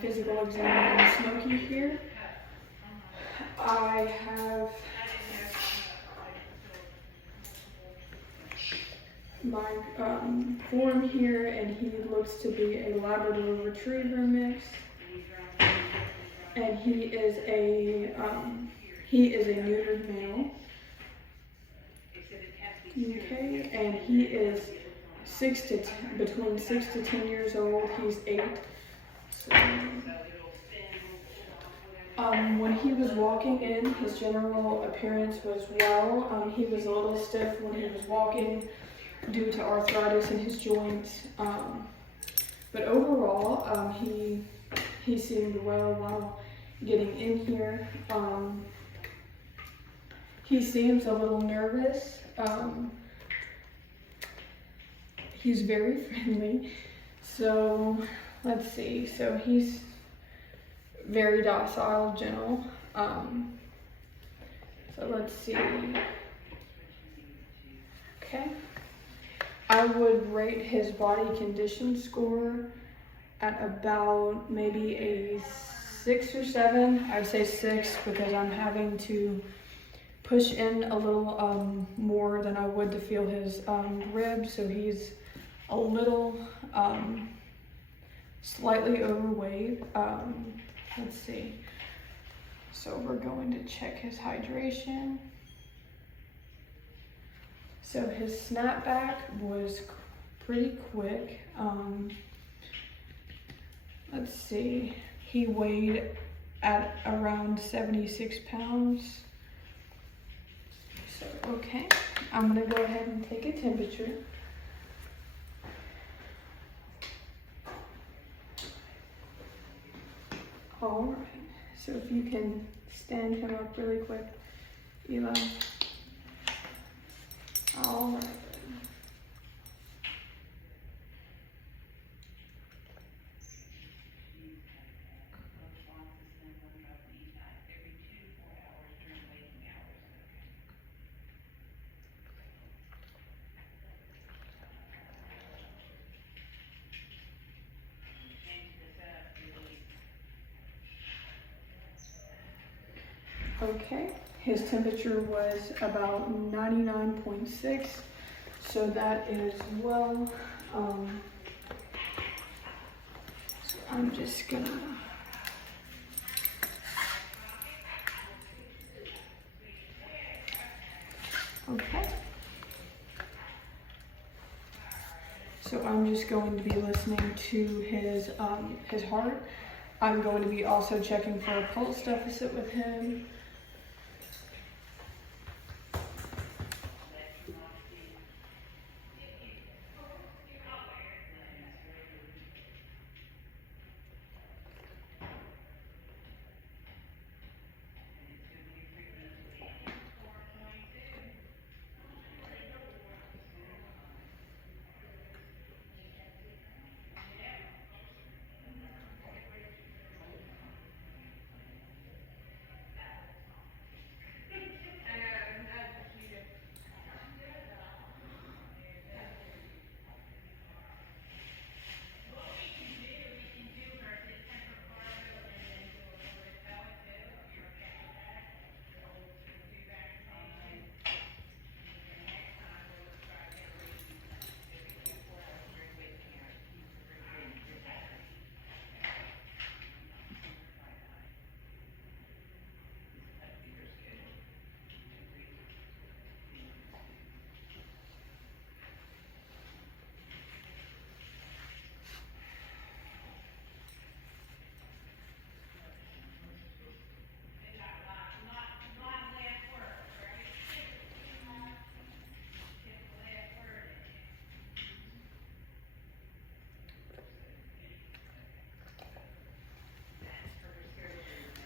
physical examining Smokey here. I have my form here, and he looks to be a Labrador Retriever mix, and he is a neutered male. Okay, and he is between 6 to 10 years old. He's 8. So, when he was walking in, his general appearance was well. He was a little stiff when he was walking due to arthritis in his joints. But overall, he seemed well while getting in here. He seems a little nervous. He's very friendly. So let's see. So he's very docile, gentle. So let's see. Okay. I would rate his body condition score at about maybe a 6 or 7. I'd say 6 because I'm having to push in a little more than I would to feel his ribs. So he's a little slightly overweight. Let's see. So we're going to check his hydration. So his snapback was pretty quick. Let's see. He weighed at around 76 pounds. So, okay. I'm gonna go ahead and take a temperature. All right. So if you can stand him up really quick, Eli. All right. Okay, his temperature was about 99.6, so that is well. So I'm just gonna okay. So I'm just going to be listening to his heart. I'm going to be also checking for a pulse deficit with him.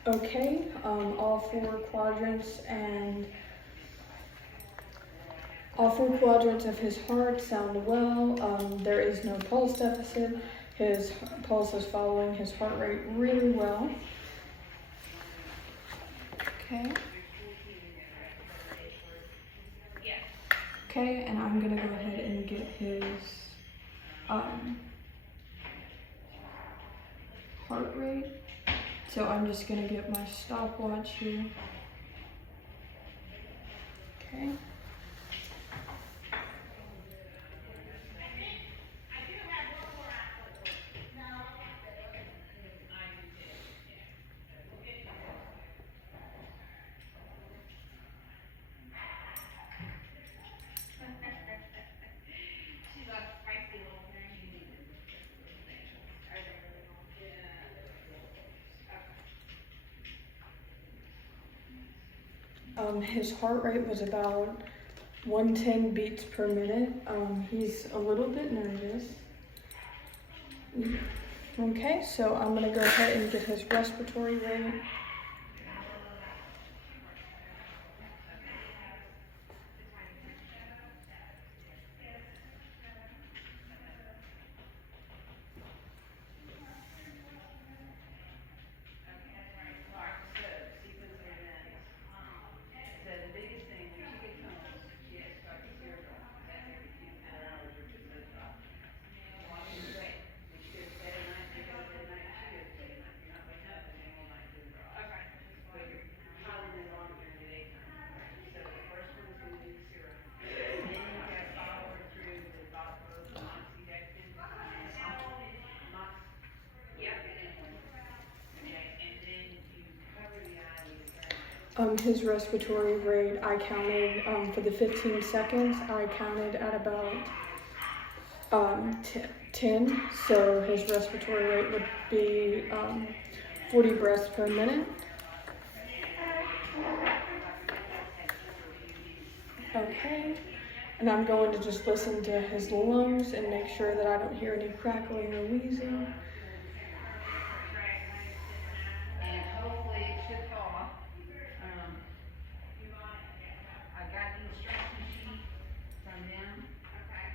Okay, all four quadrants of his heart sound well. There is no pulse deficit. His pulse is following his heart rate really well. Okay. Okay, and I'm gonna go ahead and get his heart rate. So I'm just gonna get my stopwatch here. Okay. His heart rate was about 110 beats per minute. He's a little bit nervous. Okay, so I'm gonna go ahead and get his respiratory rate. His respiratory rate, I counted for the 15 seconds, I counted at about 10. So his respiratory rate would be 40 breaths per minute. Okay, and I'm going to just listen to his lungs and make sure that I don't hear any crackling or wheezing. And hopefully it should fall. I got the instruction sheet from them. Okay.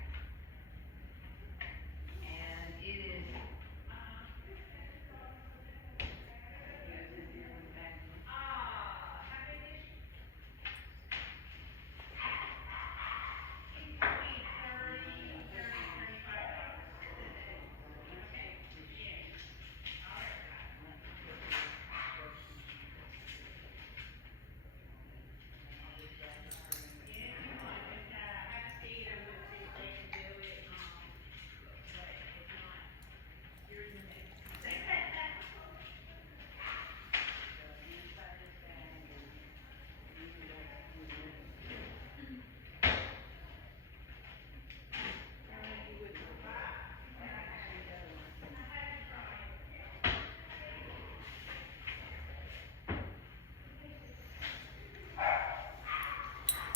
And it is.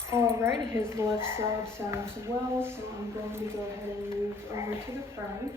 Alright, his left side sounds well, so I'm going to go ahead and move over to the front.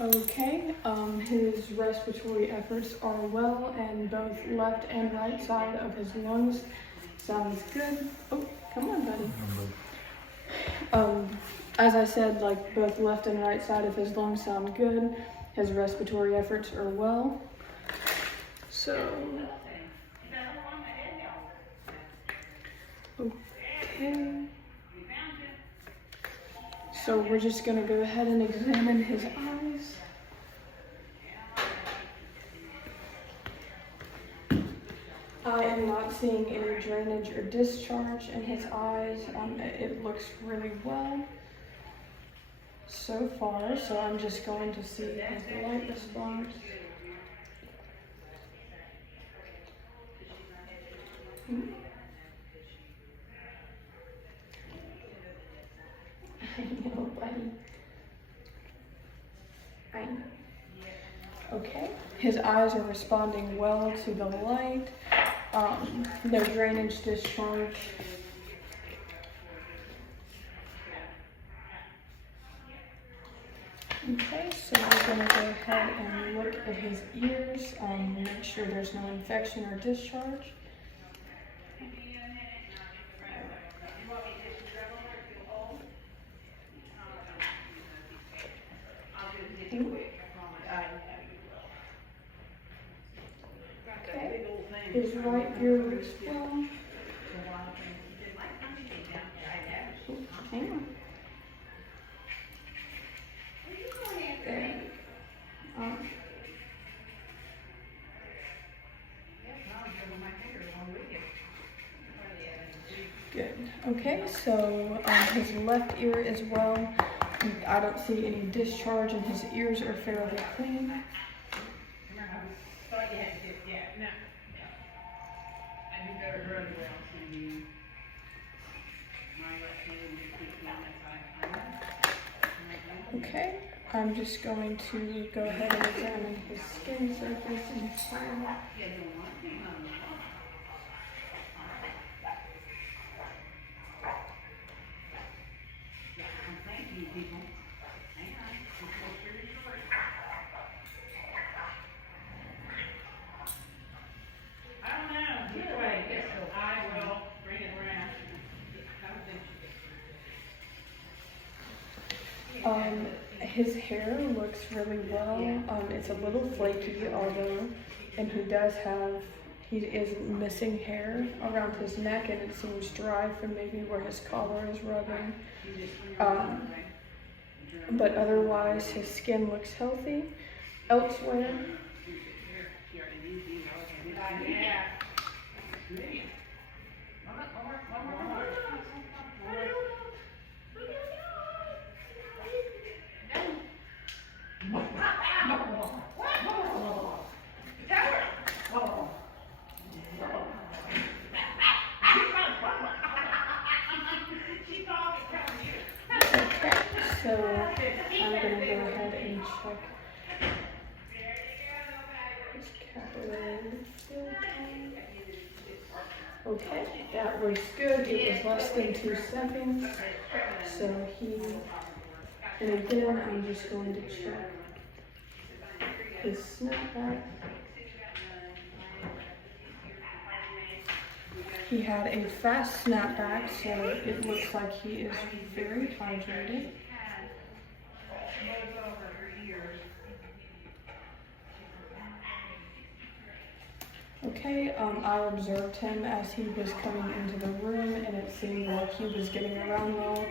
Okay, his respiratory efforts are well, and both left and right side of his lungs sounds good. Oh, come on, buddy. As I said, like both left and right side of his lungs sound good. His respiratory efforts are well. So Okay. So we're just gonna go ahead and examine his eyes. I am not seeing any drainage or discharge in his eyes. It looks really well so far, so I'm just going to see his light response. I know, buddy. I know. Okay, his eyes are responding well to the light. No drainage discharge. Okay, so we're gonna go ahead and look at his ears, make sure there's no infection or discharge. Okay, his right ear looks well. Hang on. There. Good. Okay, so his left ear as well. I don't see any discharge, and his ears are fairly clean. Okay, I'm just going to go ahead and examine his skin surface and file. His hair looks really well. It's a little flaky, and he is missing hair around his neck, and it seems dry from maybe where his collar is rubbing. But otherwise, his skin looks healthy. Elsewhere, so I'm going to go ahead and check his capillary filtering. Okay, that was good. It was less than 2 seconds. And again, I'm just going to check his snapback. He had a fast snapback, so it looks like he is very hydrated. Okay, I observed him as he was coming into the room, and it seemed like he was getting around well,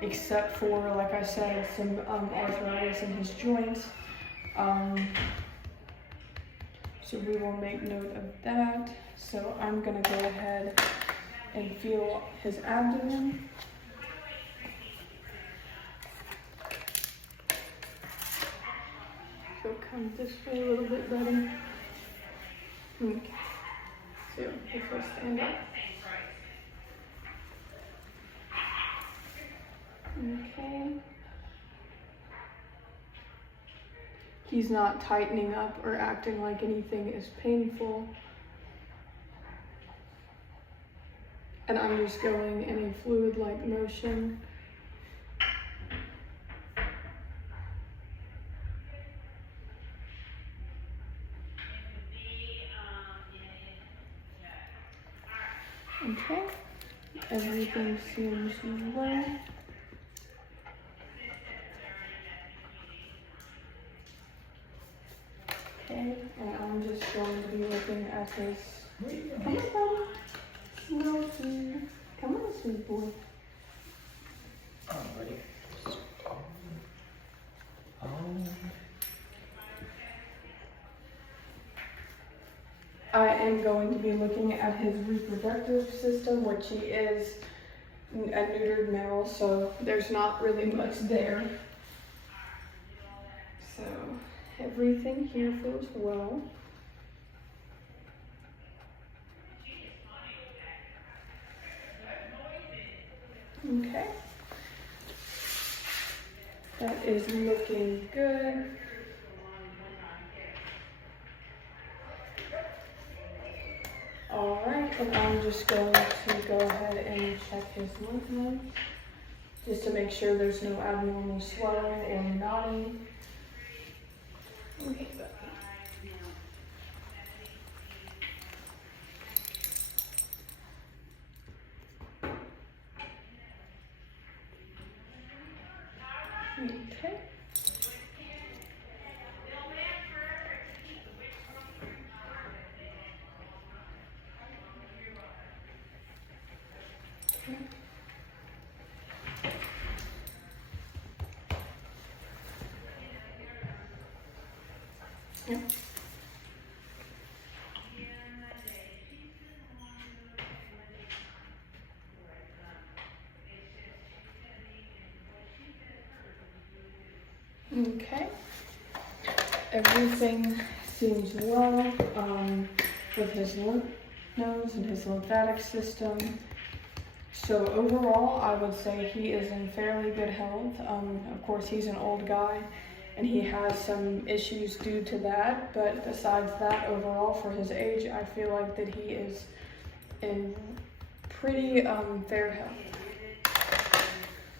except for, like I said, some arthritis in his joints. So we will make note of that. So I'm gonna go ahead and feel his abdomen. So come this way a little bit better. Okay. So if I stand up. Okay. He's not tightening up or acting like anything is painful. And I'm just going in a fluid-like motion. Okay, everything seems well. Okay, and I'm just going to be looking at his. Come on, buddy. No, come on. sweet boy. Alrighty. I am going to be looking at his reproductive system, which he is a neutered male, so there's not really much there. So everything here feels well. Okay. That is looking good. Alright, and I'm just going to go ahead and check his lymph nodes just to make sure there's no abnormal swelling or knotting. Okay, okay. Yeah. Okay. Everything seems well with his lymph nodes and his lymphatic system. So overall, I would say he is in fairly good health. Of course, he's an old guy and he has some issues due to that. But besides that, overall, for his age, I feel like that he is in pretty fair health.